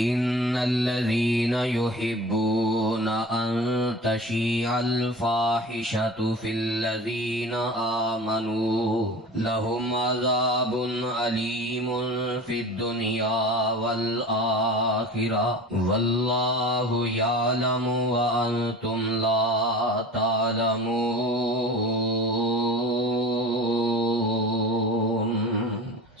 ان الذين يحبون ان تشيع الفاحشة في الذين آمنوا لهم عذاب أليم في الدنيا والآخرة والله يعلم وأنتم لا تعلمون۔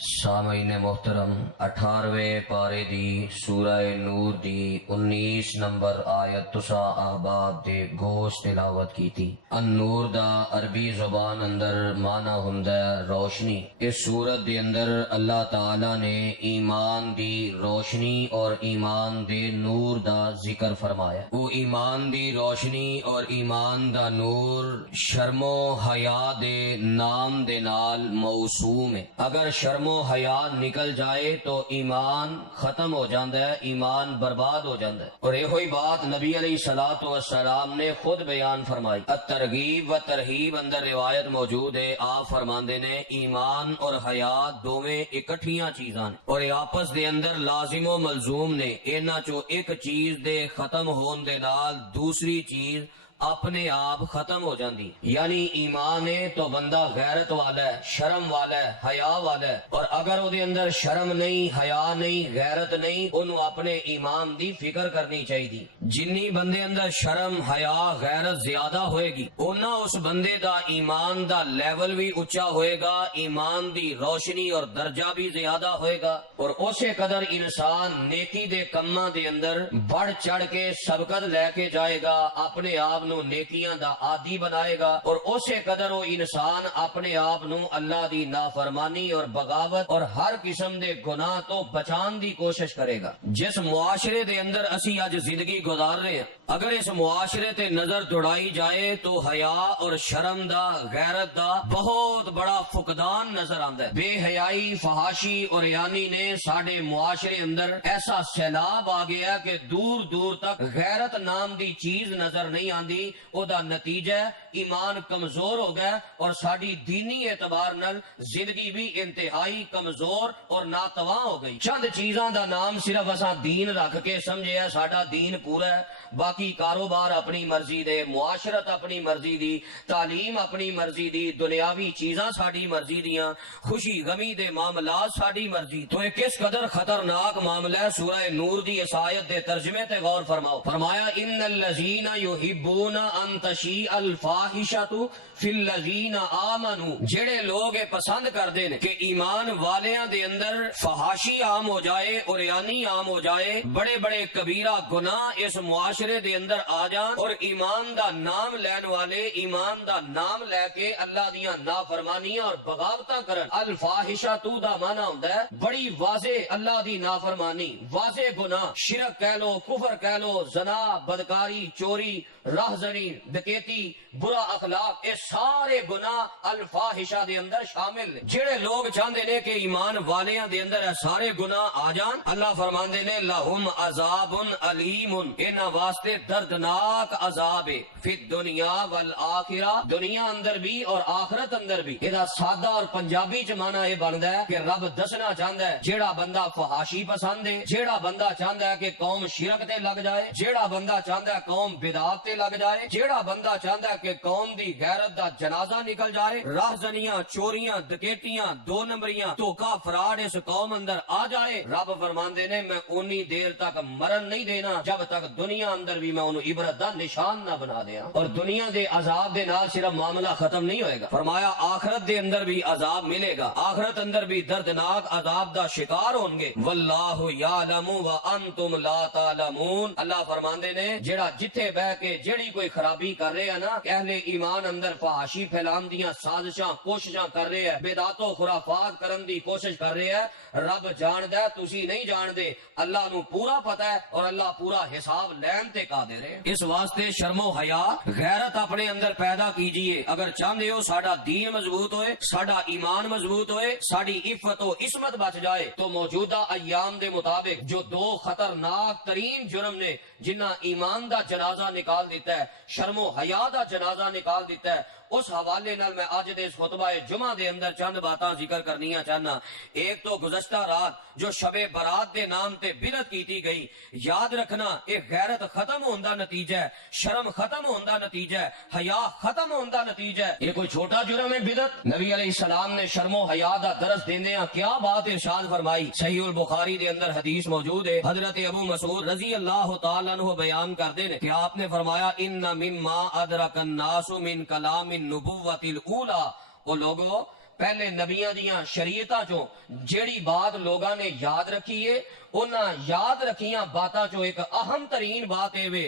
سامعین محترم، 18ویں پارے دی سورہ نور دی 19 نمبر آیت تسا احباب دے گوش تلاوت کی تھی۔ النور دا عربی زبان اندر معنی ہوندا ہے روشنی۔ اس سورت دے اندر اللہ تعالی نے ایمان دی روشنی اور ایمان دے نور دا ذکر فرمایا۔ وہ ایمان دی روشنی اور ایمان دا نور شرم و حیا دے نام دے نال موسوم ہے۔ اگر شرم و حیا نکل جائے تو ایمان ختم ہو جاتا ہے، ایمان برباد ہو جاتا ہے۔ اور یہ ہوئی بات نبی علیہ الصلوۃ والسلام نے خود بیان فرمائی۔ الترغیب و ترہیب اندر روایت موجود ہے، آپ فرماندے نے ایمان اور حیا دوویں اکٹھیاں چیزاں اور آپس دے اندر لازم و ملزوم نے۔ انہاں چوں ایک چیز دے ختم ہون دے نال دوسری چیز اپنے آپ ختم ہو جاندی۔ یعنی ایمان ہے تو بندہ غیرت والا ہے، شرم والا ہے، حیا والا ہے، اور اگر وہ دے اندر شرم نہیں، حیا نہیں، غیرت نہیں، انہوں اپنے ایمان دی فکر کرنی چاہیے۔ جنی بندے اندر شرم، حیا، غیرت زیادہ ہوئے گی اونا اس بندے دا ایمان دا لیول بھی اچا ہوئے گا، ایمان دی روشنی اور درجہ بھی زیادہ ہوئے گا، اور اسی قدر انسان نیکی دے کماں دے اندر بڑھ چڑھ کے سبقت لے کے جائے گا، اپنے آپ نو نیکیاں دا عادی بنائے گا، اور اسی قدر وہ انسان اپنے آپ نو اللہ دی نافرمانی اور بغاوت اور ہر قسم دے گناہ تو بچان دی کوشش کرے گا۔ جس معاشرے دے اندر اسی آج زندگی گزار رہے ہیں، اگر اس معاشرے تے نظر دوڑائی جائے تو حیا اور شرم دا، غیرت دا بہت بڑا فقدان نظر آندا ہے۔ بے حیائی، فحاشی اور یعنی نے ساڈے معاشرے اندر ایسا سیلاب آ گیا کہ دور دور تک غیرت نام دی چیز نظر نہیں آندی۔ او دا نتیجہ ایمان کمزور ہو گیا اور ساڈی دینی اعتبار نال زندگی بھی انتہائی کمزور اور ناتواں ہو گئی۔ چند چیزاں دا نام صرف اساں دین رکھ کے سمجھے ہے ساڈا دین پورا ہے، باقی کاروبار اپنی مرضی دے، معاشرت اپنی مرضی دی، تعلیم اپنی مرضی دی، دنیاوی چیزاں ساڈی مرضی دیاں، خوشی غمی دے معاملات ساڈی مرضی۔ تو یہ کس قدر خطرناک معاملہ ہے۔ سورہ نور دی اس آیت دے ترجمے تے غور فرماؤ۔ فرمایا ان الذین یحبون ان تشیع الفاحشۃ فی الذین آمنوا، جڑے لوگ پسند کردے نے کہ ایمان والیاں دے اندر فحاشی عام ہو جائے، عریانی عام ہو جائے، بڑے بڑے کبیرہ گناہ اس معاشرے دے اندر آ جان، اور ایمان دا نام لین والے ایمان دا نام لے کے اللہ دیاں نافرمانیاں اور بغاوتاں کرن۔ الفاحشۃ دا معنی ہوندا ہے بڑی واضح اللہ دی نافرمانی، واضح گناہ، شرک کہہ لو، کفر کہہ لو، زنا، بدکاری، چوری، راہزنی، ڈکیتی، برا اخلاق، یہ سارے گناہ الفاحشہ دے اندر شامل نے۔ جڑے لوگ چاہتے نے کہ ایمان والیاں دے اندر یہ سارے گناہ آ جان، اللہ فرماندے نے لہم عذاب علیم، انہاں واسطے دردناک عذاب ہے، فی الدنیا والآخرہ، دنیا اندر بھی اور آخرت اندر بھی۔ یہ سادہ اور پنجابی چ معنی یہ بنتا ہے کہ رب دسنا چاہتا ہے جیڑا بندہ فحاشی پسند ہے، جیڑا بندہ چاہتا ہے کہ قوم شرک تے لگ جائے، جیڑا بندہ چاہتا ہے قوم بدعات تے لگ جائے، جیڑا بندہ چاہتا ہے کہ قوم دی غیرت دا جنازہ نکل جائے، راہزنیاں، چوریاں، ڈکیتیاں، دو نمبریاں، دھوکا فراڈ اس قوم اندر آ جائے، رب فرماندے نے میں اونی دیر تک مرن نہیں دینا جب تک دنیا اندر بھی میں انہوں عبرت دا نشان نہ بنا دیا۔ اور دنیا دے عذاب دے نال صرف معاملہ ختم نہیں ہوئے گا، فرمایا آخرت دے اندر بھی عذاب ملے گا، آخرت اندر بھی دردناک عذاب دا شکار ہوں گے۔ واللہ یعلم وانتم لا تعلمون، اللہ فرماندے نے جیڑا جتھے بہ کے جیڑی کوئی خرابی کر رہے ہیں نا، اہل ایمان اندر فحاشی پھیلان دیاں سازشاں کوششاں کر رہے ہیں، بدعت و خرافات کرن دی کوشش کر رہے ہیں، رب جاندہ ہے تسی نہیں جاندے، اللہ نو پورا پتہ ہے اور اللہ پورا حساب لین تے قادر ہے۔ اس واسطے شرم و حیا، غیرت اپنے اندر پیدا کیجئے اگر چاہتے ہو ساڈا دین مضبوط ہوئے، ساڈا ایمان مضبوط ہوئے، ساڈی عفت و عصمت بچ جائے۔ تو موجودہ ایام دے مطابق جو دو خطرناک ترین جرم نے جنہ ایمان دا جنازہ نکال دیتا ہے، شرم و حیا دا جنازہ نکال دیتا ہے۔ اس حوالے نال میں اج دے اس خطبہ جمعہ دے اندر چند باتاں ذکر کرنیاں چاہنا۔ ایک تو گزشتہ رات جو شب برات دے نام تے بدعت کیتی گئی، یاد رکھنا ایک غیرت ختم ہوندا نتیجہ ہے، شرم ختم ہوندا نتیجہ ہے، حیا ختم ہوندا نتیجہ ہے۔ یہ کوئی چھوٹا جرم ہے بدعت؟ نبی علیہ السلام نے شرم و حیا دا درس دیندیاں کیا بات ارشاد فرمائی۔ صحیح البخاری دے اندر حدیث موجود ہے، حضرت ابو مسعود رضی اللہ تعالیٰ عنہ بیان کردے نے کہ آپ نے فرمایا ان مما ادرک الناس من کلام النبوۃ الاولی، او لوگو پہلے نبیاں دیاں شریعتاں چوں جیڑی بات لوگاں نے یاد رکھی ہے، انہاں یاد رکھیاں باتاں چوں ایک اہم ترین بات ہے وے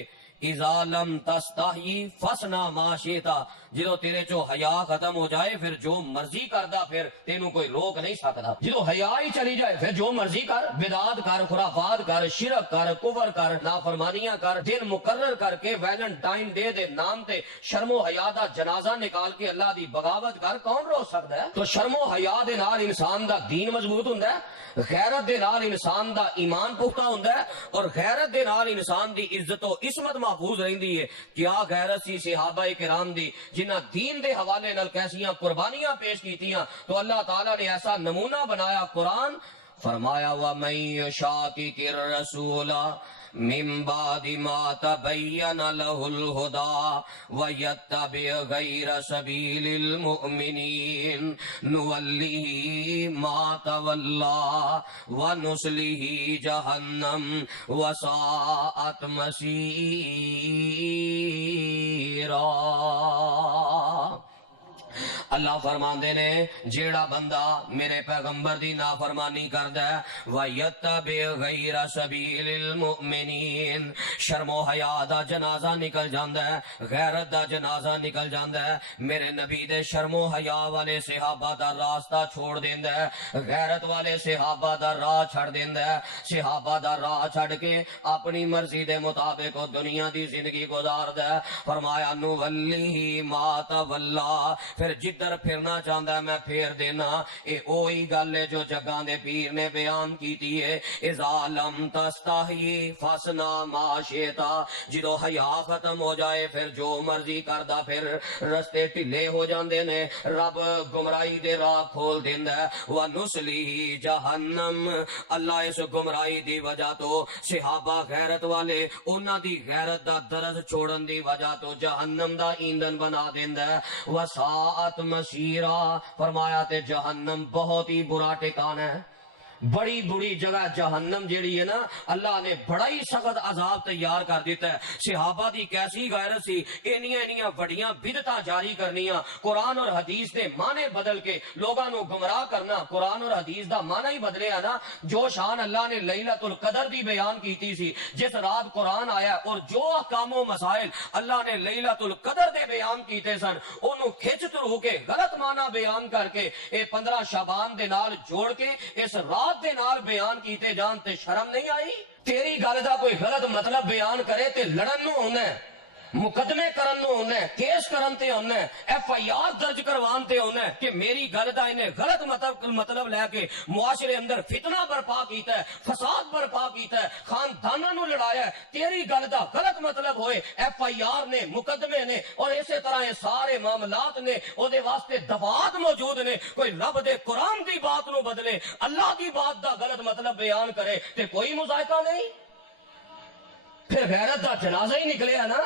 اذا لم تستحی فصنع ما شئت، جدو تیرے چو حیا ختم ہو جائے پھر جو مرضی کردا، پھر تینوں کوئی روک نہیں سکتا۔ جدو حیا ہی چلی جائے پھر جو مرضی کر، بدعات کر، خرافات کر، شرک کر، کفر کر، نافرمانیاں کر، دن مقرر کر کے ویلنٹائن ڈے دے نام تے شرم و حیا دا جنازہ نکال کے اللہ دی بغاوت کر، کون روک سکتا ہے؟ تو شرم و حیا دے نال انسان دا دین مضبوط ہوندا ہے، غیرت دے نال انسان دا ایمان پختہ ہوندا ہے، اور غیرت دے نال انسان دی عزت و عصمت محفوظ رہندی ہے۔ کیا غیرت سی صحابہ کرام دی جنہ دین دے حوالے نال کیسیاں قربانیاں پیش کیتیاں، تو اللہ تعالیٰ نے ایسا نمونہ بنایا قرآن فرمایا وَمَن يُشَاقِقِ الرَّسُولَ من بعد ما تبين له الهدى ويتبع غير سبيل المؤمنين نوله ما تولى ونصله جهنم وساءت مصيرا۔ اللہ فرماندے نے جیڑا بندہ میرے پیغمبر دی نافرمانی کردا ہے وَيَتَّبِعْ غَيْرَ سَبِيلِ الْمُؤْمِنِينَ، شرم و حیا دا جنازہ نکل جاندا ہے، غیرت دا جنازہ نکل جاندا ہے، میرے نبی دے شرم و حیا والے صحابہ دا راستہ چھوڑ دیندا ہے، غیرت والے صحابہ دا راہ چھڑ دیندا ہے، صحابہ دا راہ چھڑ کے اپنی مرضی دے مطابق وہ دنیا دی زندگی گزاردا ہے۔ فرمایا نُوَلِّهِ مَا تَوَلَّى، پھر جدھر پھرنا چاہتا ہے میں پھیر دینا۔ اے اوہی گل ہے جو جگاں دے پیر نے بیان کیتی ہے اذا لم تستحی فصنع ما شئت، جدو حیا ختم ہو جائے پھر جو مرضی کردا، پھر رستے ٹھلے ہو جاندے نے، رب گمراہی دے راہ کھول دیندا ہے۔ وَنُصْلِهِ جہنم، اللہ اس گمراہی دی وجہ تو صحابہ غیرت والے انہاں دی غیرت دا درس چھوڑن دی وجہ تو جہنم دا ایندھن بنا دیندا ہے۔ وساعت مسیرا، فرمایا تے جہنم بہت ہی برا ٹھکانہ ہے، بڑی بری جگہ جہنم جیڑی ہے نا، اللہ نے بڑا ہی سخت عذاب تیار کر دیتا ہے۔ صحابہ دی کیسی غیرت سی، اینیاں بڑیاں بدعتاں جاری کرنیاں، قرآن اور حدیث دے معنی بدل کے لوگاں نو گمراہ کرنا۔ قرآن اور حدیث دا معنی ہی بدلے ہے نا، جو شان اللہ نے لیلۃ القدر دی بیان کیتی سی، جس رات قرآن آیا اور جو احکام و مسائل اللہ نے لیلۃ القدر دے بیان کیتے سن، انہوں کھچ ترو کے غلط معنی بیان کر کے اے 15 شعبان دے نال جوڑ کے اس رات دے نال بیان کیتے جان تے شرم نہیں آئی؟ تیری گل دا کوئی غلط مطلب بیان کرے تے لڑن نو ہونا ہے، مقدمے کرن نو ہونا ہے، کیس کرن تے ہونا ہے، FIR درج کروان تے ہونا ہے کہ میری گل دا انہیں غلط مطلب لے کے معاشرے اندر فتنہ برپا کیتا ہے، فساد برپا کیتا ہے، خانداناں نو لڑایا ہے۔ تیری گل دا غلط مطلب ہوئے FIR نے، مقدمے نے، اور اسی طرح یہ سارے معاملات نے، او دے واسطے دفعات موجود نے۔ کوئی رب دے قرآن دی بات نو بدلے، اللہ دی بات دا غلط مطلب بیان کرے تے کوئی مذائقہ نہیں، پھر غیرت دا جنازہ ہی نکلے ہے نا۔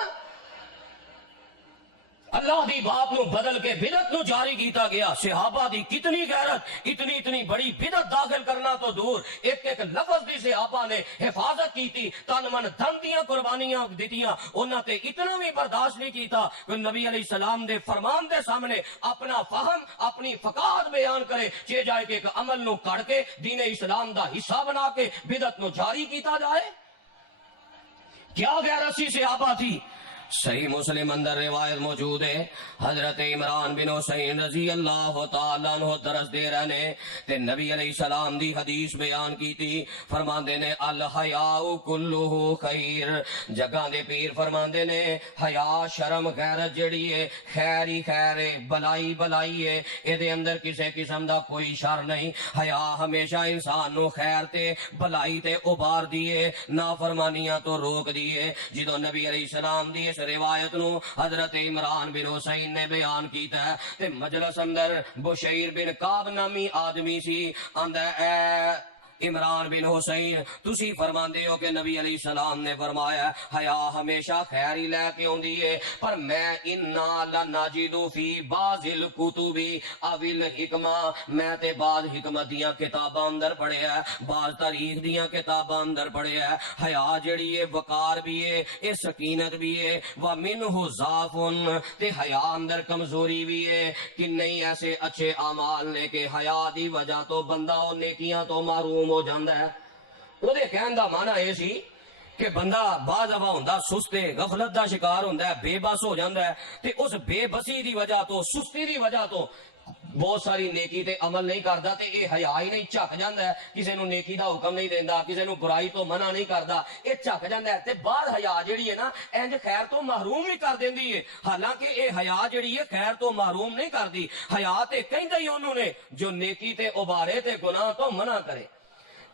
اللہ دی بات نو بدل کے بدعت نو جاری کیتا گیا۔ صحابہ دی کتنی غیرت، اتنی بڑی بدعت داخل کرنا تو دور، ایک لفظ دی صحابہ نے حفاظت کیتی، تن من دھن دیاں قربانیاں دیتیاں، انہاں تے اتنا بھی برداشت نہیں کیتا کہ نبی علیہ السلام دے فرمان دے سامنے اپنا فہم، اپنی فقاہت بیان کرے، چے جائے کہ ایک عمل نو کڑ کے دین اسلام دا حصہ بنا کے بدعت نو جاری کیتا جائے۔ کیا غیرت سی صحابہ تھی؟ صحیح مسلم اندر روایت موجود ہے، حضرت عمران بن حسین رضی اللہ تعالیٰ عنہ درس دے رہنے تے نبی علیہ السلام دی حدیث بیان کی تھی، فرماندے نے الحیاء کلہ خیر، جگہ دے پیر فرماندے نے حیا شرم غیرت جڑی ہے خیر ہی خیر ہے، بلائی بلائی ہے، اے دے اندر کسے قسم دا کوئی شر نہیں۔ حیا ہمیشہ انسان نو خیر تے بلائی تے ابار دیے، نافرمانیاں تو روک دیے۔ جدو نبی علیہ السلام دی اس روایت نو حضرت عمران بن حسین نے بیان کیتا ہے تے مجلس اندر بشیر بن کعب نامی آدمی سی آندا اے عمران بن حسین تسی فرماندے ہو کہ نبی علیہ السلام نے فرمایا حیا ہمیشہ خیر ہی لے کے ہوندی ہے پر میں انا لنجد فی بعض الکتب او الحکمہ میں تے بعض حکمت دیاں کتاباں اندر پڑھیا ہے بعض تاریخ دیاں کتاباں اندر پڑھیا ہے حیا جڑی ہے وقار بھی ہے اے سکینت بھی ہے ومنہ ضعف تے حیا اندر کمزوری بھی ہے کہ نہیں ایسے اچھے اعمال نے کہ حیا دی وجہ تو بندہ او نیکیاں تو محروم ہو جاندہ ہے وہ دے کہن دا معنی یہ سی کہ بندہ بعض دفعہ ہوندا سستے غفلت دا شکار ہوندا ہے بے بس ہو جاندہ ہے تے اس بے بسی دی وجہ تو سستی دی وجہ تو بہت ساری نیکی تے عمل نہیں کردا تے اے حیا ہی نہیں جھک جاندا ہے کسے نو نیکی دا حکم نہیں دیندا کسے نو برائی تو منع نہیں کردا اے جھک جاندا ہے تے بعد حیا جڑی ہے نا انج خیر تو محروم ہی کر دیندی ہے حالانکہ اے حیا جڑی ہے خیر تو محروم نہیں کردی حیا تے کہندا ہی انہوں نے جو نیکی تے ابھارے تے گناہ تو منع کرے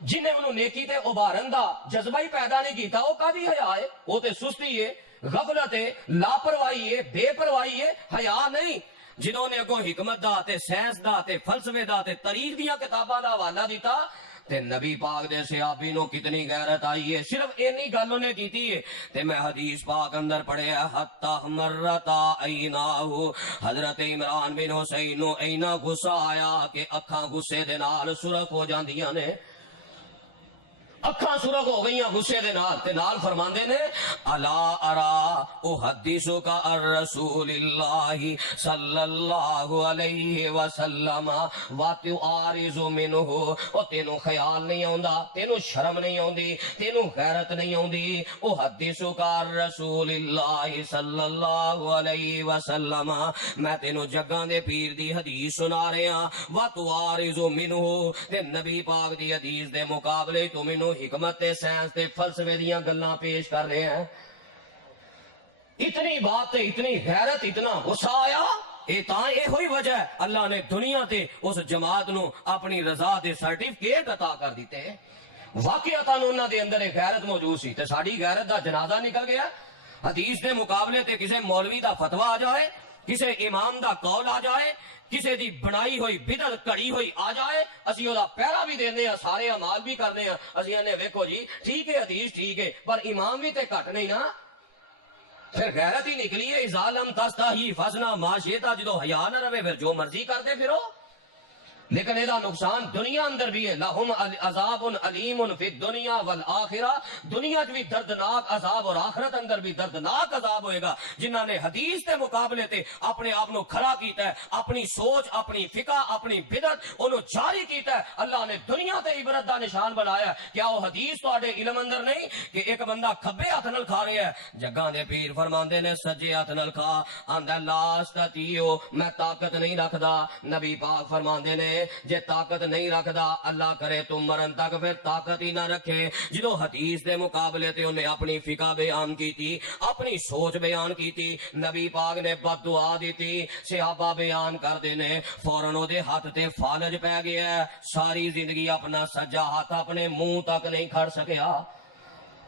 جنہیں انہوں نیکی تے ابھارن دا جذبہ ہی پیدا نہیں کیتا وہ کدی حیا ہے وہ تے سستی ہے غفلت ہے لاپرواہی ہے بے پرواہی ہے حیا نہیں جنہوں نے کو حکمت دا تے سائنس دا تے فلسفے دا تے تاریخ دیاں کتاباں دا حوالہ دیتا تے نبی پاک دے صحابی نو کتنی غیرت آئی ہے صرف اینی گل انہیں کیتی ہے تے میں حدیث پاک اندر پڑھیا حتی مرتا ایناہو حضرت عمران بن حسین نو اینا غصہ آیا کہ اکھاں غصے دے نال سرخ ہو جاندیاں نے اکھاں سرخ ہو گئیاں غصے دے نال تے نال فرماندے نے الا ارا احدثک الرسول اللہ صلی اللہ علیہ وسلم وتعارض منہ او تینوں خیال نہیں آوندا تینوں شرم نہیں آوندی تینوں غیرت نہیں آوندی احدثک الرسول اللہ صلی اللہ علیہ وسلم میں تینوں جگاں دے پیر دی حدیث سنا رہا وتعارض منہ تے نبی پاک دی حدیث دے مقابلے تو مینوں حکمت تے سائنس تے فلسفے دیاں گلاں پیش کر رہے ہیں اتنی بات تے اتنی غیرت اتنا غصہ آیا اے تاں اے ہوئی وجہ ہے اللہ نے دنیا تے اس جماعت نو اپنی رضا دے سرٹیفکیٹ عطا کر دیتے واقعتاً انہاں دے اندر ایک غیرت موجود سی تے ساڈی غیرت دا جنازہ نکل گیا حدیث دے مقابلے تے کسے مولوی دا فتوی آ جائے کسے امام دا قول آ جائے کسے دی بنائی ہوئی بدعت کڑی ہوئی آ جائے اسی او دا پیرا بھی دیندے ہیں سارے اعمال بھی کرنے ہیں اسی نے ویکھو جی ٹھیک ہے حدیث ٹھیک ہے پر امام بھی تے گھٹ نہیں نا پھر غیرت ہی نکلی ہے اذا لم تستحی فصنع ما شئت جدو حیا نہ رہے پھر جو مرضی کر دے پھرو لیکن ادا نقصان دنیا اندر بھی ہے لہم عذاب علیم فی الدنیا والآخرہ دنیا بھی دردناک عذاب اور آخرت اندر بھی دردناک عذاب ہوئے گا جنہاں نے حدیث کے مقابلے تے اپنے آپ نو کھڑا کیتا ہے اپنی سوچ اپنی فقہ اپنی بدعت انہوں جاری کیتا ہے اللہ نے دنیا تے عبرت دا نشان بنایا کیا وہ حدیث تواڈے علم اندر نہیں کہ ایک بندہ کھبے ہاتھ نال کھا رہا ہے جگاں دے پیر فرماندے نے سجے ہاتھ نال کھا آندا لا استطیع میں طاقت نہیں رکھدا نبی پاک فرماندے نے جے طاقت نہیں رکھدا اللہ کرے تو مرن تک پھر طاقت ہی نہ رکھے جدو حدیث دے مقابلے تے انہیں اپنی فقہ بیان کی تھی اپنی سوچ بیان کی تھی نبی پاک نے بد دعا دیتی صحابہ بیان کر دینے فوراً او دے ہاتھ تے فالج پہ گیا ہے ساری زندگی اپنا سجا ہاتھ اپنے منہ تک نہیں کھڑ سکیا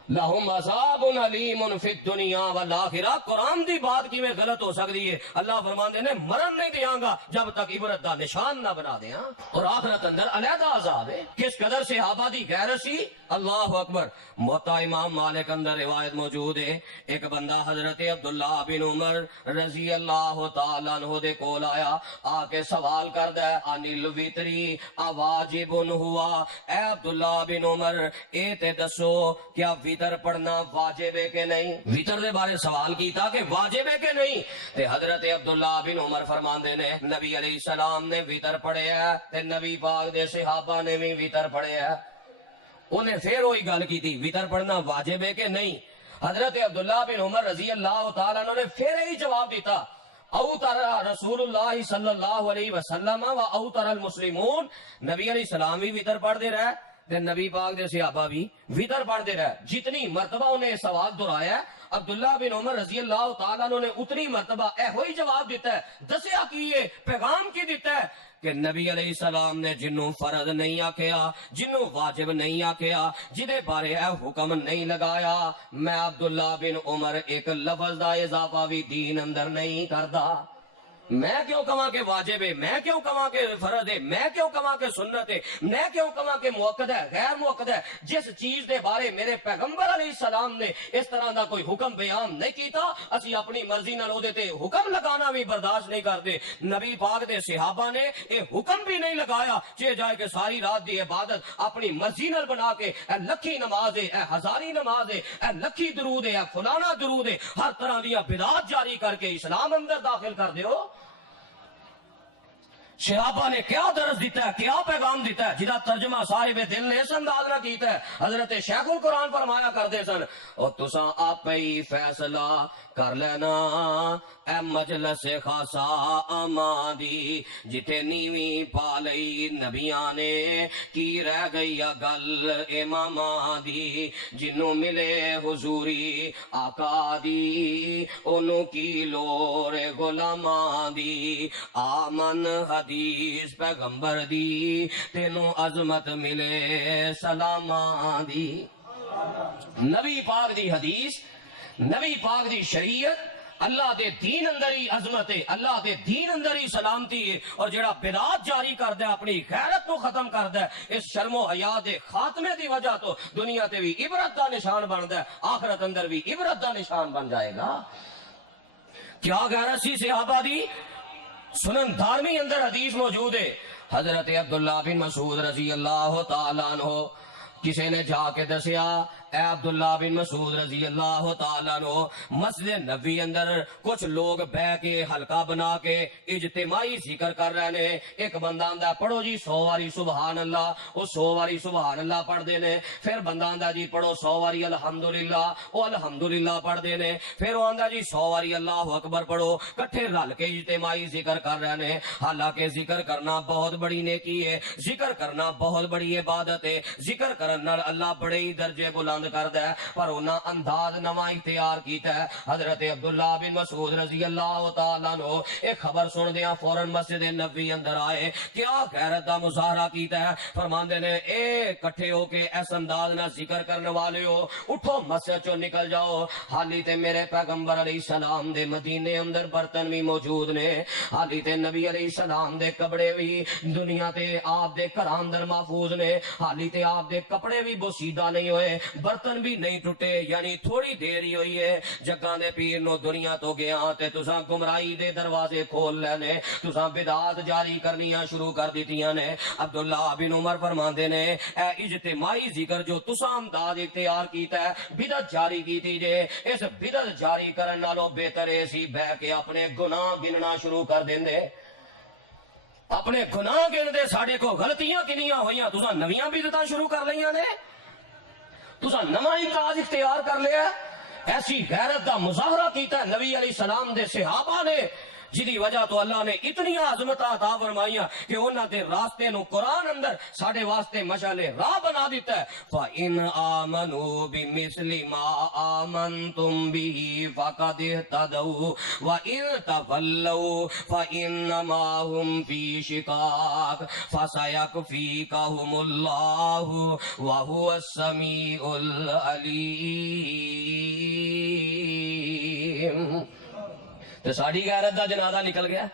لہم عذاب علیم فی الدنیا والآخرہ قرآن دی بات کی میں غلط ہو سکتی ہے اللہ فرماندے نے مرن نہیں دیاں گا جب تک عبرت دا نشان نہ بنا دیاں اور آخرت اندر علیحدہ عذاب ہے کس قدر صحابہ دی غیرت سی اللہ اکبر موطا امام مالک اندر روایت موجود ہے ایک بندہ حضرت عبداللہ بن عمر رضی اللہ تعالیٰ عنہ دے کول آیا آ کے سوال کردہ عن الوتری اواجب ہوا اے عبداللہ بن عمر اے تے دسو کیا ویتر پڑھنا واجب ہے کہ نہیں ویتر دے بارے سوال کیتا کہ واجب ہے کہ نہیں تے حضرت عبداللہ بن عمر فرماندے نے نبی علیہ السلام نے ویتر پڑھے ہے تے نبی پاک دے صحابہ نے بھی ویتر پڑھے ہے انہیں پھر وہی گل کی تھی ویتر پڑھنا واجب ہے کہ نہیں حضرت عبداللہ بن عمر رضی اللہ تعالیٰ نے پھر یہی جواب دیتا اوتر رسول اللہ صلی اللہ علیہ وسلم و اوتر المسلمون نبی علیہ السلام بھی ویتر پڑھ دے رہا ہے نبی پاک دے صحابہ بھی ویتر پڑھ دے رہا ہے جتنی مرتبہ انہیں سوال دہرایا ہے عبداللہ بن عمر رضی اللہ تعالیٰ نے اتنی مرتبہ ہوئی جواب دیتا ہے دسیا کی یہ پیغام کی دیتا ہے کہ نبی علیہ السلام نے جنوں فرض نہیں آکھیا، جنوں واجب نہیں آکھیا، جدے بارے اے حکم نہیں لگایا، میں عبداللہ بن عمر ایک لفظ دا اضافہ بھی دین اندر نہیں کردا۔ میں کیوں کہاں کہ واجب ہے، میں کیوں کہاں کہ فرض ہے، میں کیوں کہاں کہ سنت ہے، میں کیوں کہاں کہ موقد ہے غیر موقد ہے؟ جس چیز دے بارے میرے پیغمبر علیہ السلام نے اس طرح دا کوئی حکم بیان نہیں کیتا، اسی اپنی مرضی نال اودے تے حکم لگانا بھی برداشت نہیں کرتے۔ نبی پاک دے صحابہ نے یہ حکم بھی نہیں لگایا چے جائے کہ ساری رات دی عبادت اپنی مرضی نال بنا کے اے لکھی نماز ہے، اے ہزاری نماز ہے، اے لکھی درود ہے، اے فلانا درود ہے، ہر طرح دیاں بدعات جاری کر کے اسلام اندر داخل کر دیو۔ صحابہ نے کیا درس دیتا ہے، کیا پیغام دیتا ہے، جدا ترجمہ صاحب دل نے اس انداز نہ کیتا ہے۔ حضرت شیخ القرآن فرمایا کرتے سن، اور تساں آپ ہی فیصلہ کر لینا اے مجلس خاصا اما دی، جتے نیویں پا لئی نبیاں نے کی رہ گئی گل اماماں دی، جنوں ملے حضوری آقا دی انہوں کی لور غلاماں دی، آمن حدیث پیغمبر دی تینوں عظمت ملے سلاماں دی۔ نبی پاک دی حدیث، نبی پاک دی شریعت، اللہ دے دین اندر ہی عظمت ہے، اللہ دے دین اندر ہی سلامتی ہے، اور جڑا بدعات جاری کردا ہے اپنی غیرت کو ختم کردا ہے، اس شرم و حیا دے خاتمے دی وجہ تو دنیا تے بھی عبرت دا نشان بندا ہے، آخرت اندر بھی عبرت دا نشان بن جائے گا۔ کیا غیرت سی صحابہ دی؟ سنن دارمی اندر حدیث موجود ہے، حضرت عبداللہ بن مسعود رضی اللہ تعالیٰ عنہ کسی نے جا کے دسیا، اے عبداللہ بن مسعود رضی اللہ تعالیٰ عنہ، مسجد نبوی اندر کچھ لوگ بہ کے حلقہ بنا کے اجتماعی ذکر کر رہے نے، ایک بندہ آندا پڑھو جی 100 واری سبحان اللہ، وہ 100 واری سبحان اللہ پڑھ دے نے، پھر بندہ آندا جی پڑھو 100 واری الحمدللہ، وہ الحمدللہ پڑھ دے نے، پھر وہ آندا جی 100 واری اللہ اکبر پڑھو، کٹھے رل کے اجتماعی ذکر کر رہے نے۔ حالانکہ ذکر کرنا بہت بڑی نیکی ہے، ذکر کرنا بہت بڑی عبادت ہے، ذکر کرنا اللہ بڑے ہی درجے بلند کرتا ہے، پر انہاں انداز نواں اختیار کیتا ہے۔ حضرت عبداللہ بن مسعود رضی اللہ تعالیٰ عنہ ایک خبر سن دیا فوراً مسجد نبوی اندر آئے، کیا غیرت دا مظاہرہ کیتا ہے، فرماندے نے اے کٹھے ہو کے اس انداز نہ ذکر کرنے والے ہو، اٹھو مسجد چوں نکل جاؤ، حالی تے میرے پیغمبر علیہ السلام دے مدینے اندر برتن بھی موجود نے، حالی تے نبی علیہ السلام دے کپڑے بھی دنیا تے آپ دے گھراں اندر محفوظ نے، حالی تے آپ دے کپڑے بھی بوسیدہ نہیں ہوئے، برتن بھی نہیں ٹوٹے، یعنی تھوڑی دیر ہی ہوئی ہے جگہ دے پیر نو دنیا تو گیا تے تساں گمراہی دے دروازے کھول لینے، تساں بدعات جاری کرنیاں شروع کر دیتیاں نے۔ عبداللہ بن عمر فرماندے نے اے اجتماعی ذکر جو تساں انداز اختیار کیتا ہے، بدعت جاری کیتی جے، اس بدعت جاری کرن نالوں بہتر ہے سی بہ کے اپنے گناہ گننا شروع کر دیندے، اپنے گناہ گن دے، ساڑے کو غلطیاں کنیاں ہوئیاں، تساں نویاں بدعتاں شروع کر لیاں نے، تساں نواں امتیاز اختیار کر لیا۔ ایسی غیرت دا مظاہرہ کیتا ہے نبی علیہ السلام دے صحابہ نے، جدی وجہ تو اللہ نے اتنی عظمت عطا فرمائیاں کہ انہاں دے راستے نو قرآن اندر ساڑے واسطے مشعل راہ بنا دیتا ہے۔ فَإِنْ آمَنُوا بِمِثْلِ مَا آمَنْتُمْ بِهِ فَقَدِ اهْتَدَوْا وَإِنْ تَوَلَّوْا فَإِنَّمَا هُمْ فِي شِقَاقٍ فَسَيَكْفِيكَهُمُ اللَّهُ وَهُوَ السَّمِيعُ الْعَلِيمُ۔ تو ساڑی غیرت دا جنازہ نکل گیا،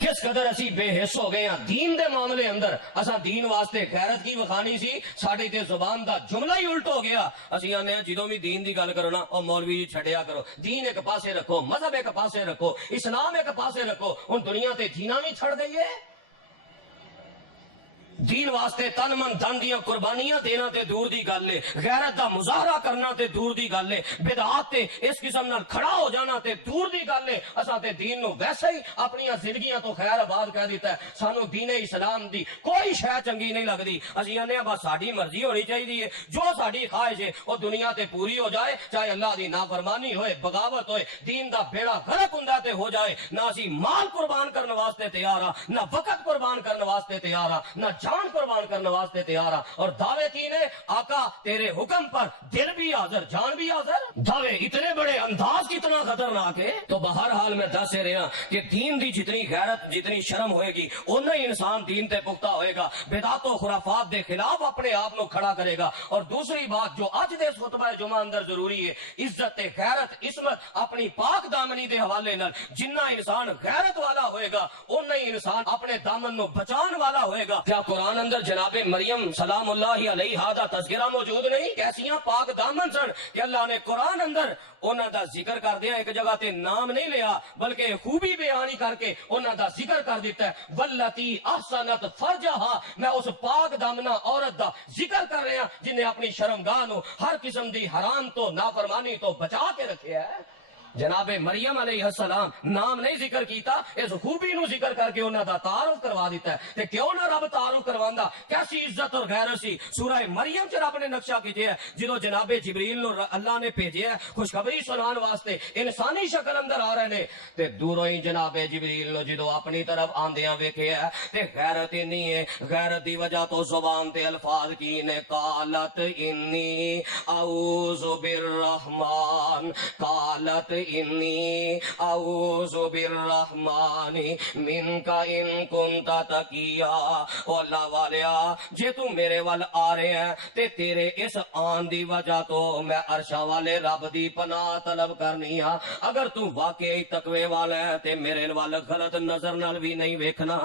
کس قدر اسی بے حس ہو گئے ہیں دین دے معاملے اندر۔ اساں دین واسطے غیرت کی وخانی سی، ساڑی تے زبان دا جملہ ہی الٹ ہو گیا، اسی آنے ہیں جدوں بھی دین دی گل کرو نا او مولوی جی چھڑیا کرو، دین ایک پاسے رکھو، مذہب ایک پاسے رکھو، اسلام ایک پاسے رکھو، ان دنیا تے جینا بھی چھڑ گئی ہے۔ دین واسطے تن من دھن دیاں قربانیاں دینا تے دور دی گل ہے، غیرت دا مظاہرہ کرنا تے دور دی گل ہے، بدعات تے اس قسم نال کھڑا ہو جانا تے دور دی گل ہے۔ اساں تے دین نو ویسے ہی اپنی زندگیاں تو خیر آباد کہہ دیتا ہے، سانو دین اسلام دی کوئی شے چنگی نہیں لگدی، اسی آنے ہیں بس ساڈی مرضی ہونی چاہیے، جو ساڈی خواہش ہے وہ دنیا تے پوری ہو جائے، چاہے اللہ دی نافرمانی ہوئے، بغاوت ہوئے، دین دا بیڑا غرق ہوندا تے ہو جائے، نہ اسی مال قربان کرنے واسطے تیار ہاں، نہ وقت قربان کرنے واسطے تیار ہاں، نہ جان جان قربان کرنے واسطے تیار ہاں. اور دعوے کی نے آقا تیرے حکم پر دل بھی حاضر جان بھی حاضر. دعوے اتنے بڑے انداز کتنا خطرناک ہے. تو بہرحال میں دس رہا کہ دین دی جتنی غیرت جتنی شرم ہوئے گی اُنہیں ہی انسان دین تے پختہ ہوئے گا, بدعت و خرافات دے خلاف اپنے آپ کو کھڑا کرے گا. اور دوسری بات جو اج دے خطبہ جمعہ اندر ضروری ہے, عزت غیرت عصمت اپنی پاک دامنی دے حوالے نال جنہ انسان غیرت والا ہوئے گا اُنہ ہی انسان اپنے دامن نو بچان والا ہوئے گا. کیا قرآن اندر جناب مریم سلام اللہ علیہا دا تذکرہ موجود نہیں؟ کیسیاں پاک دامن سن کہ اللہ نے قرآن اندر انہاں دا ذکر کر دیا, ایک جگہ تے نام نہیں لیا بلکہ خوبی بیانی کر کے انہاں دا ذکر کر دیتا ہے. واللتی احسنت فرجہا, میں اس پاک دامنہ عورت دا ذکر کر رہا جن نے اپنی شرمگاہ نو ہر قسم دی حرام تو نافرمانی تو بچا کے رکھے ہے. جناب مریم علیہ السلام نام نہیں ذکر کیتا, اس خوبی نو ذکر کر کے انہاں دا تعارف کروا دیتا ہے. تے کیوں نہ رب تعارف کرواندہ, کیسی عزت اور غیرت سی. سورہ مریم چ رب نے نقشہ کیتے ہے جدو جناب جبریل نو اللہ نے بھیجے ہے خوشخبری سنان واسطے, انسانی شکل اندر آ رہے نے. تے دوروں ہی جناب جبریل نو جدو اپنی طرف آندیاں ویکھے ہے تے غیرت ہی نہیں ہے. غیرت دی وجہ تو زبان تے الفاظ کی نے, قالت انی اعوذ بالرحمن, قالت انی اعوذ بالرحمن منک ان کنت تقیا. او اللہ والیا جے تو میرے وال آ رہے ہیں تے تیرے اس آن دی وجہ تو میں عرشہ والے رب دی پناہ طلب کرنی ہاں. اگر تو واقعی تقوی والا ہے تے میرے وال غلط نظر نال بھی نہیں ویکھنا.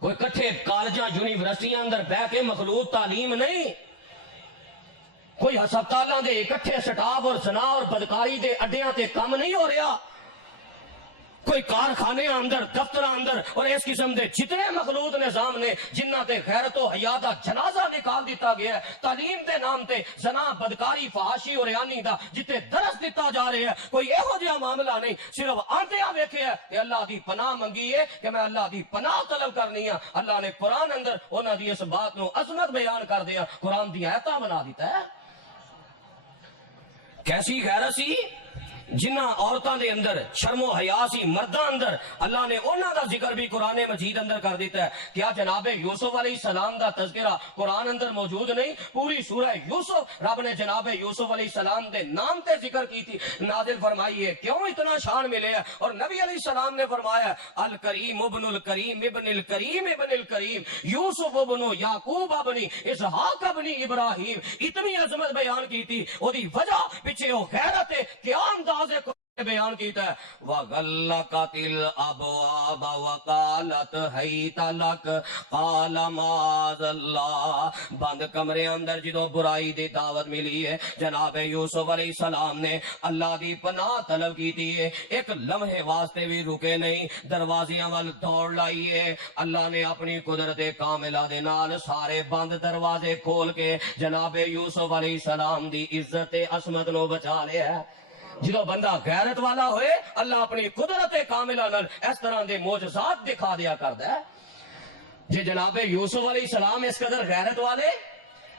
کوئی کٹھے کالجاں یونیورسٹیاں اندر بہ کے مخلوط تعلیم نہیں, کوئی ہسپتالاں دے اکٹھے سٹاف اور زنا اور بدکاری دے اڈیاں تے کم نہیں ہو رہا, کوئی کارخانے اندر دفتر اندر اور اس قسم دے جتنے مخلوط نظام نے جنہ تے غیرت و حیا دا جنازہ نکال دیتا گیا ہے. تعلیم دے نام تے زنا بدکاری فحاشی اور ریانی دا جتے درس دیتا جا رہے ہیں, کوئی ایہو جہا معاملہ نہیں. صرف آندیاں ویکھے ہے کہ اللہ دی پناہ منگی ہے کہ میں اللہ دی پناہ طلب کرنی ہے. اللہ نے قرآن اندر انہاں دی اس بات نو عظمت بیان کر دیا, قرآن دی آیتاں بنا دیتا ہے. کیسی غیرت سی جنہ عورتاں دے اندر شرم و حیا سی, مرداں اندر اللہ نے انہاں دا ذکر بھی قرآن مجید اندر کر دیتا ہے. کیا جناب یوسف علیہ السلام دا تذکرہ قرآن اندر موجود نہیں؟ پوری سورہ یوسف رب نے جناب یوسف علیہ السلام دے نام تے ذکر کی تھی, نازل فرمائی ہے. کیوں اتنا شان ملے ہے؟ اور نبی علیہ السلام نے فرمایا الکریم ابن الکریم ابن الکریم ابن الکریم یوسف ابن یعقوب ابن اسحاق ابن ابراہیم. اتنی عظمت بیان کی تھی, وہ دی وجہ پیچھے وہ غیرت ہے کیا انداز بیان کیتا ہے. وَغَلَّقَتِ الْأَبْوَابَ وَقَالَتْ حَيْتَ لَكَ قَالَ مَعَاذَ اللَّهِ. بند کمرے اندر جدو برائی دی دعوت ملی ہے جناب یوسف علیہ السلام نے اللہ دی پناہ طلب کی تھی, ایک لمحے واسطے بھی رکے نہیں, دروازیاں وال دوڑ لائیے. اللہ نے اپنی قدرت کاملہ دے نال سارے بند دروازے کھول کے جناب یوسف علیہ السلام دی عزت عصمت نو بچا لیا ہے. جدو بندہ غیرت والا ہوئے اللہ اپنی قدرت کاملہ نال اس طرح دے معجزات دکھا دیا کردا ہے. جے جناب یوسف علیہ السلام اس قدر غیرت والے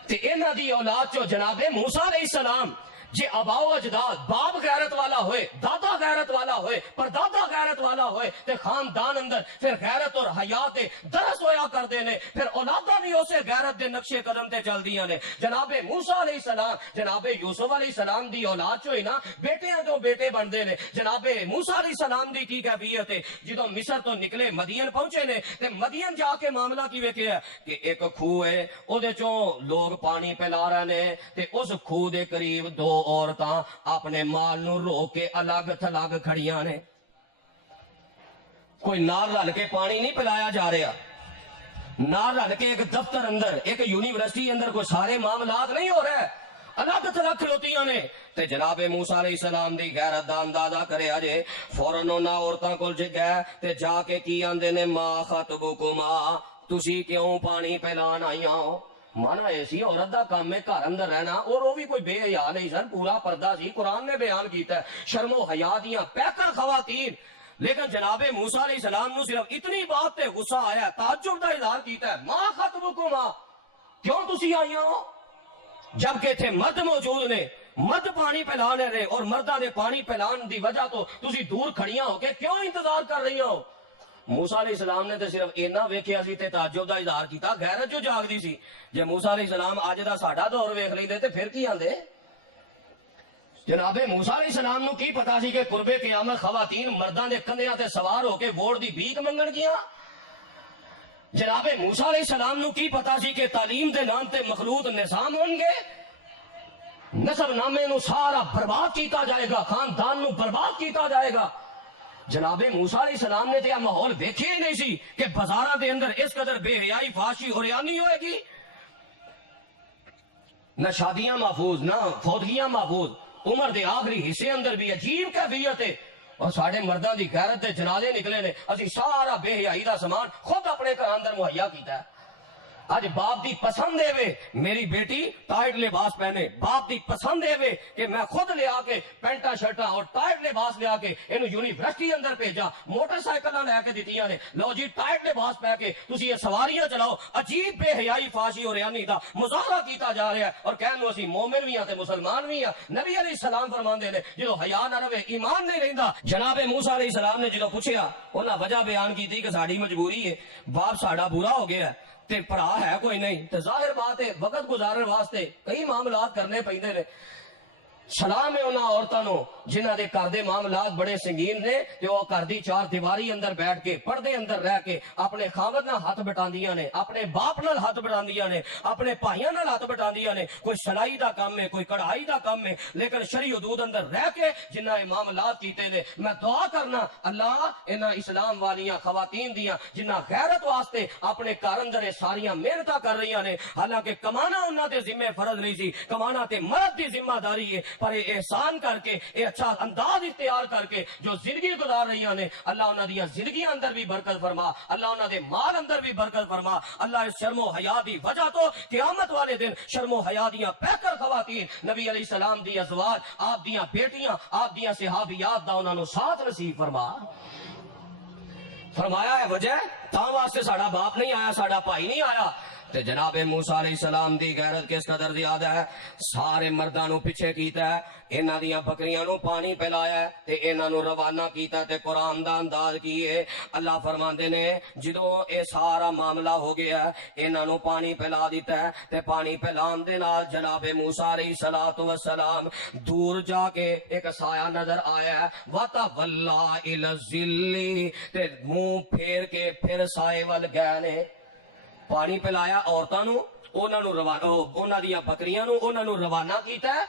تے انہاں دی اولاد چو جناب موسیٰ علیہ السلام جے آبا و اجداد باپ غیرت والا ہوئے, دادا غیرت والا ہوئے, پردادا غیرت والا ہوئے تے خاندان اندر پھر غیرت اور حیا تے درس ہویا کردے نے, پھر اولاداں بھی اسے غیرت دے نقشے قدم تے چل دیاں نے. جناب موسیٰ علیہ السلام جناب یوسف علیہ السلام دی اولاد چوئی نا بیٹیاں تو بیٹے بندے نے. جناب موسیٰ علیہ السلام دی کی کیفیت ہے جدو مصر تو نکلے مدین پہنچے نے تے مدین جا کے معاملہ کی ویکھیا ہے کہ ایک کھوہ ہے او دے چوں لوگ پانی پلا رہے نے تے اس کھوہ دے قریب دو عورتاں اپنے مال نو رو کے الگ تھلگ کھڑیاں نے. کوئی نال رل کے پانی نہیں پلایا جا رہا, نال رل کے ایک دفتر اندر ایک یونیورسٹی اندر کوئی سارے معاملات نہیں ہو رہے, الگ تھلگ کھلوتیاں نے. تے جناب موسیٰ علیہ السلام دی غیرت دا اندازہ کرے اجے فوراً انہاں عورتاں کول گئے تے جا کے کی آندے نے ما خطبکما, تسی کیوں پانی پلان آئیاں ہو؟ مانا ایسی عورت دا کام میں گھر اندر رہنا, اور وہ بھی کوئی بے حیا نہیں سن, پورا پردہ سی. قرآن نے بیان کیتا ہے شرم و حیا دیاں پیکر خواتین. لیکن جناب موسیٰ علیہ السلام نو صرف اتنی بات تے غصہ آیا, تعجب دا اظہار کیتا ہے ما خطبکما, کیوں تسی آئیاں ہو؟ جبکہ تھے مرد موجود نے, مرد پانی پلانے رہے اور مردہ دے پانی پلان دی وجہ تو تسی دور کھڑیاں ہو کے کیوں انتظار کر رہی ہو؟ موسیٰ علیہ السلام نے تے صرف اینا ویکھیا سی تے تعجب دا اظہار کیتا، غیرت جو جاگدی سی۔ جے موسیٰ علیہ السلام اج دا ساڈا دور ویکھ لیندے تے پھر کی آندے؟ جناب موسیٰ علیہ السلام نو کی پتا سی کہ قرب قیامت خواتین مرداں دے کندھیاں تے سوار ہو کے ووٹ دی بھیک منگن گیاں؟ جناب موسیٰ علیہ السلام نو کی پتا سی کہ تعلیم دے نام تے مخلوط نظام ہون گے؟ نسب نامے نو سارا برباد کیتا جائے گا، خاندان نو برباد کیتا جائے گا۔ جناب موسیٰ علیہ السلام نے تے یہ ماحول دیکھے ہی نہیں سی کہ بازاراں دے اندر اس قدر بے حیائی، فحاشی اور عریانی ہوئے گی۔ نہ شادیاں محفوظ، نہ فوتگیاں محفوظ، عمر دے آخری حصے اندر بھی عجیب کیفیت ہے، اور ساڑھے مرداں دی غیرت دے جنازے نکلے نے، اسی سارا بے حیائی دا سامان خود اپنے گھر اندر مہیا کیتا ہے۔ آج باپ دی پسند ہے وے میری بیٹی ٹائٹ لباس پہنے، باپ دی پسند ہے وے کہ میں خود لے آ کے پینٹا شرٹاں اور ٹائٹ لباس لے آ کے انہوں یونیورسٹی اندر بھیجا، موٹر سائیکلاں لے کے دتیاں نے، لو جی ٹائٹ لباس پہ کے تسی یہ سواریاں چلاؤ۔ عجیب بے حیائی، فحاشی اور عریانی دا مظاہرہ کیتا جا رہا ہے، اور کہن نو اسی مومن بھی ہاں تے مسلمان بھی ہاں۔ نبی علیہ السلام فرماندے نے جدو حیا نہ رہے ایمان نہیں رہندا۔ جناب موسیٰ علیہ السلام نے جدو پوچھیا، انہاں وجہ بیان کی تھی کہ ساڈی مجبوری ہے، باپ ساڈا برا ہو گیا ہے تے پرا ہے کوئی نہیں، تے ظاہر بات ہے وقت گزارن واسطے کئی معاملات کرنے پیندے نے۔ سلام ہے انہاں عورتاں نو جنہاں دے گھر دے معاملات بڑے سنگین نے، تے وہ گھر دی چار دیواری اندر بیٹھ کے پردے اندر رہ کے اپنے خاوند نال ہاتھ بٹاندیاں نے، اپنے باپ نال ہاتھ بٹاندیاں نے، اپنے بھائیاں نال ہاتھ بٹاندیاں نے۔ کوئی سلائی دا کام ہے، کوئی کڑھائی دا کام ہے، لیکن شرعی حدود اندر رہ کے جنہاں معاملات کیتے نے، میں دعا کرنا اللہ انہاں اسلام والیاں خواتین دیاں جنہاں غیرت واسطے اپنے گھر اندر یہ ساریاں محنتاں کر رہی نے، حالانکہ کمانا انہاں تے ذمہ فرض نہیں سی، کمانا تے مرد دی ذمہ داری ہے، پر یہ احسان کر کے، یہ اچھا انداز اختیار کر کے جو زندگی گزار رہی نے، اللہ انہاں دیاں زندگی اندر بھی برکت فرما، اللہ انہاں دے مال اندر بھی برکت فرما۔ اللہ اس شرم و حیا دی وجہ تو قیامت والے دن شرم و حیا دیاں بہتر خواتین نبی علیہ السلام دی ازواج، آپ دیاں بیٹیاں، آپ دیاں صحابیات دا انہاں نو ساتھ نصیب فرما۔ فرمایا ہے وجہ تاں واسطے ساڈا باپ نہیں آیا، ساڈا بھائی نہیں آیا۔ تے جناب موسیٰ علیہ السلام دی غیرت کس قدر زیادہ ہے، سارے مرداں نو پیچھے کیتا ہے، انہاں دیاں بکریاں نو پانی پلایا ہے تے انہاں نو روانہ کیتا تے قرآن دا انداز کیے۔ اللہ فرماندے نے جدوں اے سارا معاملہ ہو گیا انہاں نو پانی پلا دیتا ہے تے پانی پلان دے نال جناب موسیٰ علیہ السلام دور جا کے ایک سایہ نظر آیا ہے، وَتَوَلَّىٰ إِلَى الظِّلِّ، تے منہ پھیر کے پھر سائے ول گئے نے۔ پانی پلایا عورتاں نو، انہاں نو روانہ، انہاں دیاں بکریاں نو انہاں نو روانہ کیتا ہے،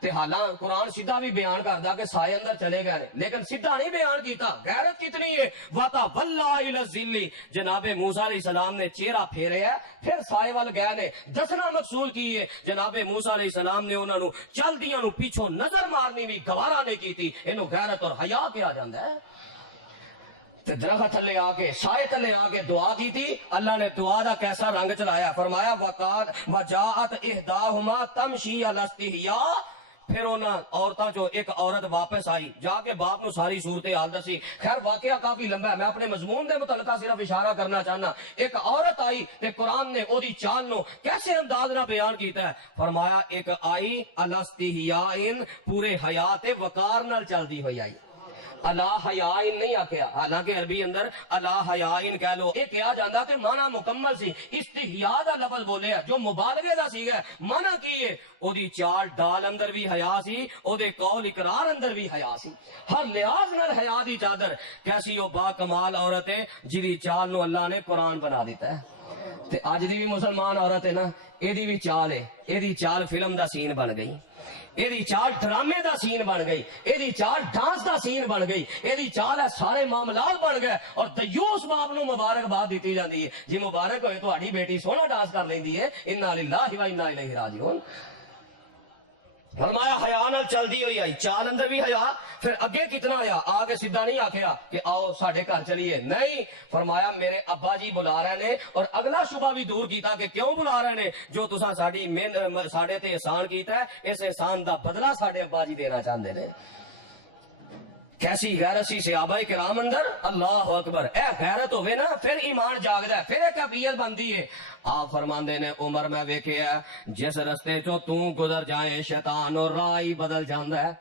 تے حالاں قرآن سیدھا بھی بیان کردا کہ سائے اندر چلے گئے، لیکن سیدھا نہیں بیان کیتا۔ غیرت کتنی ہے، وَتَوَلَّىٰ إِلَى الظِّلِّ، جناب موسیٰ علیہ السلام نے چہرہ پھیرے ہے پھر سائے وال گئے نے۔ دسنا مقصود کی ہے جناب موسیٰ علیہ السلام نے انہاں نو چلدیاں نو پیچھوں نظر مارنی بھی گوارا نہیں کیتی۔ اینو غیرت اور حیا کہا جاندا ہے۔ تے درخت تھلے آ کے، سائے تھلے آ کے دعا کی تھی، اللہ نے دعا دا کیسا رنگ چلایا، فرمایا وقات وجاءت احداہما تمشی علی استحیاء، پھر انہاں عورتاں جو ایک عورت واپس آئی جا کے باپ نو ساری صورتحال دسی۔ خیر واقعہ کافی لمبا ہے، میں اپنے مضمون دے متعلقہ صرف اشارہ کرنا چاہنا۔ ایک عورت آئی تے قرآن نے او دی چال نو کیسے انداز نہ بیان کیتا ہے، فرمایا ایک آئی علی استحیاء، پورے حیات وقار نال چلدی ہوئی آئی، اللہ حیائن نہیں آکھیا، حالانکہ عربی اندر اللہ حیائن کہہ لو، ایک کہا جاندہ تے معنی مکمل سی، استحیاء دا لفظ بولے جو مبالغے دا سی گئے، معنی کیے او دی چال ڈال اندر بھی حیا سی، او دے قول اقرار اندر بھی حیا سی، ہر لحاظ نال حیا دی چادر۔ کیسی او با کمال عورت ہے جی چال نو اللہ نے قرآن بنا دیتا ہے۔ تے آج دی بھی مسلمان عورت ہے نا، اے دی بھی چال ہے، اے دی چال فلم دا سین بن گئی، اے دی چال ڈرامے دا سین بن گئی، اے دی چال ڈانس دا سین بن گئی، اے دی چال ہے سارے معاملات بن گئے، اور دیوس باپ نو مبارکباد دیتی جاندی ہے جی مبارک ہوئے تہاڈی بیٹی سونا ڈانس کر لیندی ہے، انا للہ و انا الیہ راجعون۔ فرمایا حیا نال چلدی ہوئی آئی، چال اندر بھی حیا، پھر اگے کتنا آیا، آگے سیدھا نہیں آکھیا کہ آؤ ساڈے گھر چلیے، نہیں، فرمایا میرے ابا جی بلا رہے نے، اور اگلا شبہ بھی دور کیتا کہ کیوں بلا رہے نے، جو تساں ساڈے تے احسان کیتا ہے اس احسان دا بدلہ ساڈے ابا جی دینا چاہندے نے۔ کیسی غیرت سی صحابہ کرام اندر، اللہ اکبر۔ اے غیرت ہوئے نا پھر ایمان جاگدا ہے، پھر ایک کیفیت بندی ہے۔ آپ فرماندے نے عمر میں ویکھیا جس رستے چوں تو گزر جائیں شیطان اور راہ ہی بدل جاندا ہے۔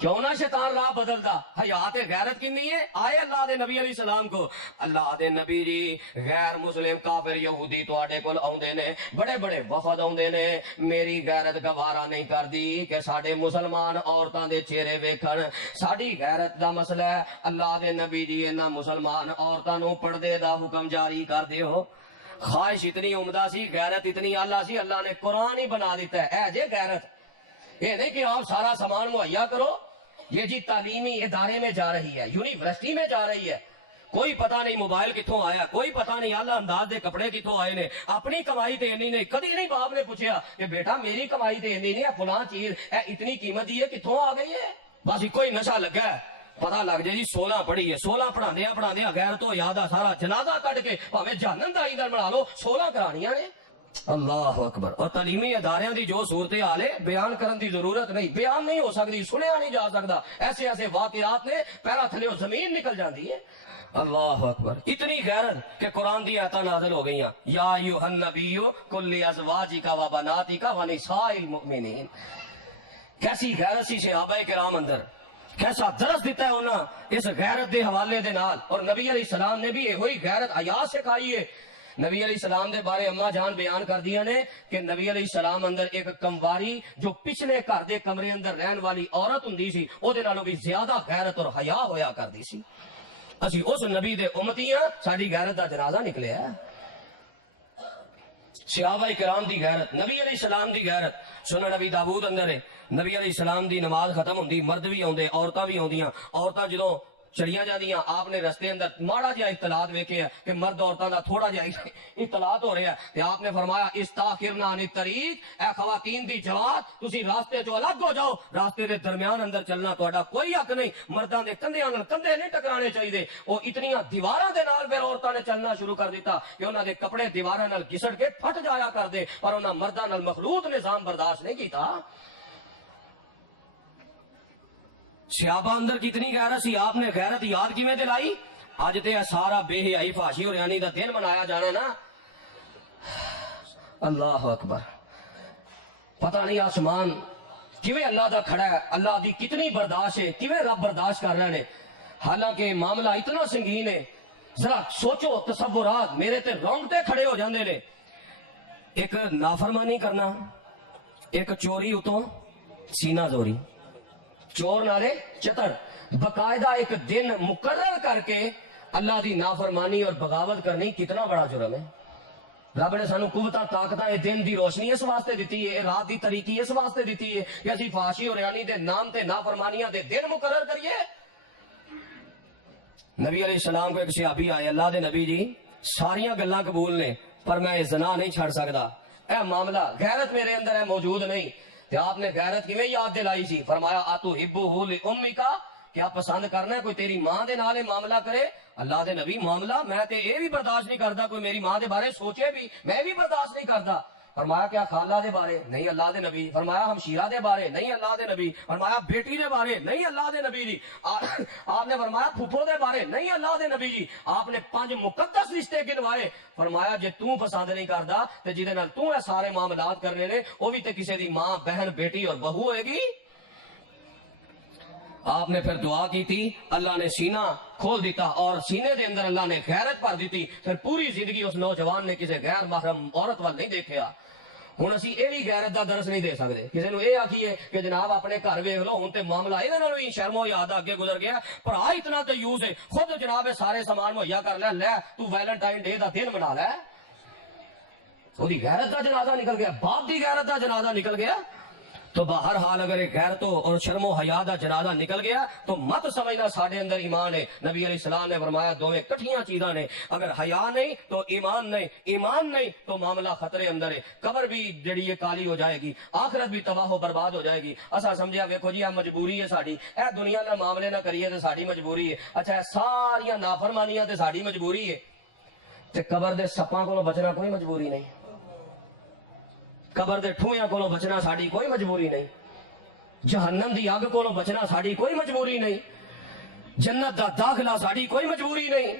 کیوں نہ شیطان راہ بدلتا حیات غیرت کنی ہے آئے اللہ دے نبی علیہ السلام کو اللہ دے نبی جی غیر مسلم کافر یہودی تواڈے کول اوندے نے بڑے بڑے وفد اوندے نے میری غیرت گوارا نہیں کردی کہ ساڈے مسلمان عورتاں دے چہرے ویکھن ساڈی غیرت دا مسئلہ ہے اللہ دے نبی جی انہاں مسلمان عورتاں نوں پردے دا حکم جاری کر دیو خواہش اتنی عمدہ سی غیرت اتنی اعلیٰ سی اللہ نے قرآن ہی بنا دیتا ہے اے جے غیرت یہ نہیں کہ آپ سارا سامان مہیا کرو یہ جی تعلیمی ادارے میں جا رہی ہے یونیورسٹی میں جا رہی ہے کوئی پتہ نہیں موبائل کتوں آیا کوئی پتہ نہیں اعلیٰ انداز دے کپڑے کتوں آئے نے اپنی کمائی تے انی نہیں کدی نہیں باپ نے پوچھا کہ بیٹا میری کمائی تے انی نہیں ہے فلاں چیز اے اتنی قیمت دی ہے کتوں آ گئی ہے بس کوئی نشہ لگا ہے پتہ لگ جائے جی 16 پڑھی ہے 16 پڑھاندیا غیر تو یاد سارا جنازہ کٹ کے بھاویں جہنم دا ایندھن بنا لو 16 کرانیاں نے اللہ اکبر اور تعلیمی اداریاں دی جو صورتحال ہے بیان کرن دی ضرورت نہیں بیان نہیں ہو سکتی سنیا نہیں جا سکتا ایسے ایسے واقعات نے پیرا تھلے زمین نکل جاندی ہے اللہ اکبر اتنی غیرت کہ قرآن دی آیتاں نازل ہو گئیاں یا ایھا النبی قل لازواجک و بناتک و نساء المؤمنین کیسی غیرت سی صحابہ کرام اندر کیسا درس دیتا ہے انہاں اس غیرت دے حوالے دے نال اور نبی علیہ السلام نے بھی یہ ہوئی غیرت حیا سکھائی ہے نبی علیہ السلام دے بارے اماں جان بیان کر دیا نے کہ نبی علیہ السلام اندر ایک کمواری جو پچھلے گھر دے کمرے اندر رہن والی عورت ہوندی سی او دے نالوں بھی زیادہ غیرت اور حیا ہویا کردی سی اسی اس نبی دے امتی ہاں ساڈی غیرت دا جنازہ نکلیا ہے صحابہ کرام دی غیرت نبی علیہ السلام دی غیرت سنن نبی داؤد اندر ہے نبی علیہ السلام دی نماز ختم ہوندی مرد بھی آوندے عورتاں بھی آوندیاں عورتاں جدوں چڑیاں جاندیاں آپ نے رستے اندر ماڑا جہا اختلاط ویکھے کہ مرد عورتاں دا تھوڑا جہا اختلاط ہو رہا ہے تے آپ نے فرمایا استاخرنا عن الطریق اے خواتین دی جماعت تسی راستے چوں الگ ہو جاؤ راستے دے درمیان اندر چلنا تہاڈا کوئی حق نہیں مرداں دے کندھیاں نال کندھے نہیں ٹکرانے چاہیے او اتنیاں دیواراں دے نال پھر عورتاں نے چلنا شروع کر دیتا کہ انہاں دے کپڑے دیواراں نال گھسڑ کے پھٹ جایا کر دے پر انہاں مرداں نال مخلوط نظام برداشت نہیں کیتا صحابہ اندر کتنی غیرت سی آپ نے غیرت یاد کیویں دلائی اج تے سارا بے حیائی فحاشی اور یعنی دا دن منایا جانا نا اللہ اکبر پتہ نہیں آسمان کیویں اللہ دا کھڑا ہے اللہ دی کتنی برداشت ہے کیویں رب برداشت کر رہے ہیں حالانکہ معاملہ اتنا سنگین ہے ذرا سوچو تصورات میرے تے رونگٹے کھڑے ہو جاندے نے ایک نافرمانی کرنا ایک چوری اتوں سینہ زوری چور نالے چتر باقاعدہ ایک دن مقرر کر کے اللہ دی نافرمانی اور بغاوت کرنی کتنا بڑا جرم ہے رب نے سانو قوتاں طاقتاں دن دی روشنی اس واسطے دیتی ہے رات دی تاریکی اس واسطے دیتی ہے کہ اسی فحاشی اور یعنی دے نام تے نافرمانیاں دے دن مقرر کریے نبی علیہ السلام کو ایک صحابی آئے اللہ دے نبی جی ساریاں گلاں قبول نے پر میں زنا نہیں چھڑ سکدا اے معاملہ غیرت میرے اندر ہے موجود نہیں تے آپ نے غیرت کیویں یاد دلائی سی فرمایا آتو حبہ لأمکا کیا پسند کرنا ہے کوئی تیری ماں دے نال معاملہ کرے اللہ دے نبی معاملہ میں تے اے بھی برداشت نہیں کردا کوئی میری ماں دے بارے سوچے بھی میں بھی برداشت نہیں کردا فرمایا کیا خالہ دے بارے نہیں اللہ دے نبی فرمایا ہمشیرہ دے بارے نہیں اللہ دے نبی فرمایا بیٹی دے بارے نہیں اللہ دے نبی جی آپ نے فرمایا پھپھو دے بارے نہیں اللہ دے نبی جی آپ نے 5 مقدس رشتے گنوائے فرمایا جے تو پسند نہیں کردا تے جدے نال تو اے سارے معاملات کرنے نے وہ بھی تے کسے دی ماں بہن بیٹی اور بہو ہوئے گی آپ نے پھر دعا کی تھی اللہ نے سینہ کھول دیتا اور سینے دے اندر اللہ نے غیرت بھر دیتی پھر پوری زندگی اس نوجوان نے کسی غیر محرم عورت وال نہیں دیکھا ہن اسی اے بھی غیرت دا درس نہیں دے سکتے کسی نو اے آکھیے کہ جناب اپنے گھر ویکھ لو ہن تے معاملہ اے نال وی شرم و حیا اگے گزر گیا بھرا اتنا تیوس ہے خود جناب سارے سامان مہیا کر لے تو ویلنٹائن ڈے دا دن منا لے اودی غیرت دا جنازہ نکل گیا باپ دی غیرت دا جنازہ نکل گیا تو بہرحال اگر ایک غیرت اور شرم و حیا دا جنازہ نکل گیا تو مت سمجھنا ساڈے اندر ایمان ہے نبی علیہ السلام نے فرمایا دوویں کٹھیاں چیزاں نے اگر حیا نہیں تو ایمان نہیں تو معاملہ خطرے اندر ہے قبر بھی جڑی ہے کالی ہو جائے گی آخرت بھی تباہ و برباد ہو جائے گی اسا سمجھیا ویکھو جی مجبوری ہے ساڈی اے دنیا نال معاملے نہ کریے تے ساڈی مجبوری ہے اچھا اے ساریاں نافرمانیاں تے ساڈی مجبوری ہے تے قبر دے سپاں کولوں بچنا کوئی مجبوری نہیں قبر دے ٹھویاں کولوں بچنا ساڈی کوئی مجبوری نہیں جہنم دی اگ کولوں بچنا ساڈی کوئی مجبوری نہیں جنت دا داخلہ ساڈی کوئی مجبوری نہیں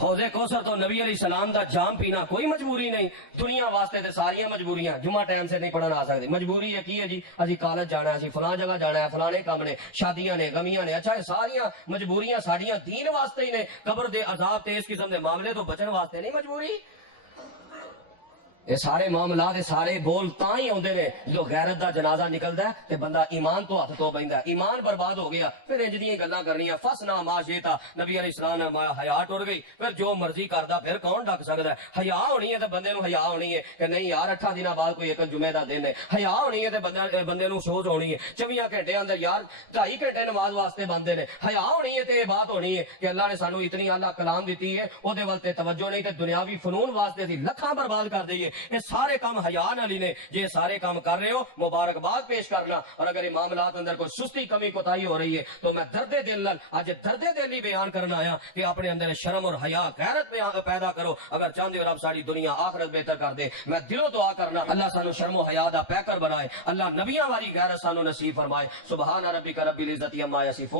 حوض کوثر تو نبی علیہ السلام دا جام پینا کوئی مجبوری نہیں. دنیا واسطے تے ساریاں مجبوریاں. جمعہ ٹائم سے نہیں پڑھن آ سکتے. مجبوری ہے کی ہے جی؟ اسی کالج جانا ہے, اسی فلاں جگہ جانا ہے, فلانے کام نے, شادیاں نے, غمیاں نے. اچھا یہ ساریاں مجبوریاں ساڈیاں دین واسطے ہی نے. قبر دے عذاب تے اس قسم دے معاملے تو بچن واسطے نہیں مجبوری. یہ سارے معاملات یہ سارے بول تاں ہی ہوندے نے جو غیرت دا جنازہ نکلدا ہے تے بندہ ایمان تو ہاتھ تو بیندا ہے. ایمان برباد ہو گیا پھر انج دیاں گلاں کرنیاں. فسنا ما شئتا, نبی علیہ السلام نے حیا ٹر گئی پھر جو مرضی کردا پھر کون ڈک سکدا ہے. حیا ہونی ہے تے بندے نو حیا ہونی ہے کہ نہیں یار 8 دنوں بعد کوئی ایک جمعے دا دن ہے. حیا ہونی ہے تے بندے نو سوچ ہونی ہے 24 گھنٹے اندر یار 2.5 گھنٹے نماز واسطے بندے نے. حیا ہونی ہے تے یہ بات ہونی ہے کہ اللہ نے سانو اتنی اعلیٰ کلام دیتی ہے او دے ول تے توجہ نہیں تے دنیاوی فنون واسطے اسی لکھاں برباد کر دئیے. یہ سارے کام حیا نال نے. جے سارے کام کر رہے ہو مبارکباد پیش کرنا. اور اگر یہ معاملات اندر کوئی سستی کمی کوتاہی ہو رہی ہے تو میں درد دل نال اج درد دل ہی بیان کرنا آیا کہ اپنے اندر شرم اور حیا غیرت پیدا کرو. اگر چاہتے ہو رب ساری دنیا آخرت بہتر کر دے. میں دلوں دعا کرنا اللہ سانو شرم و حیا دا پیکر بنائے. اللہ نبیاں والی غیرت سانو نصیب فرمائے. سبحان ربک رب العزت عما یصفون.